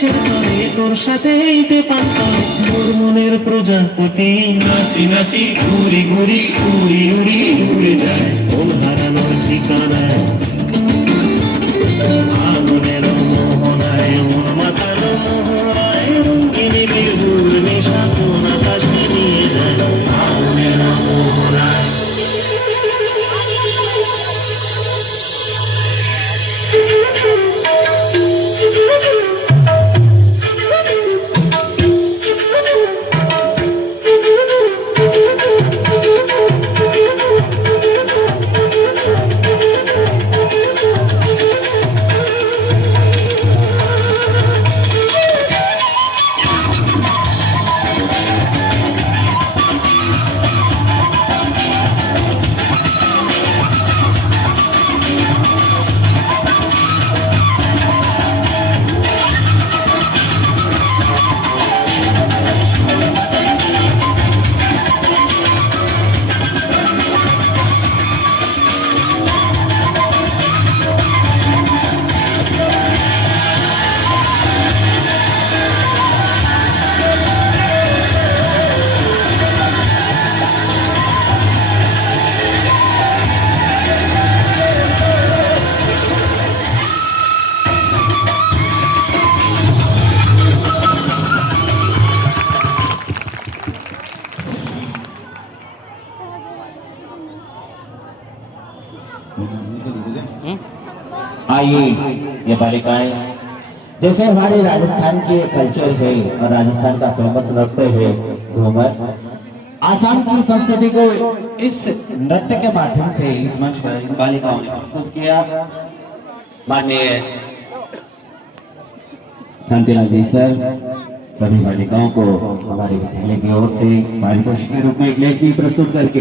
দেশের তরে তোর সাথেইতে পান্তা মোর মনের প্রজাপতি নাচি নাচি ঘুরি ঘুরি উড়ি উড়ি উড়ে যায় মন হারানোর ঠিকানায় আগুনের মোহনায় মন মাতানো মোহনায় রঙিনী বিহুর নেশা কোন আকাশে নিয়ে যায় আগুনের মোহনায়। आइए ये बालिकाएं, जैसे हमारे राजस्थान के कल्चर है और राजस्थान का फेमस नृत्य है घूमर, आसाम की संस्कृति को इस नृत्य के माध्यम से इस मंच पर इन बालिकाओं ने प्रस्तुत किया। माननीय शांतिलाल जी सर सभी बालिकाओं को हमारे विद्यालय की ओर से पारितोषिक के रूप में एक लेख प्रस्तुत करके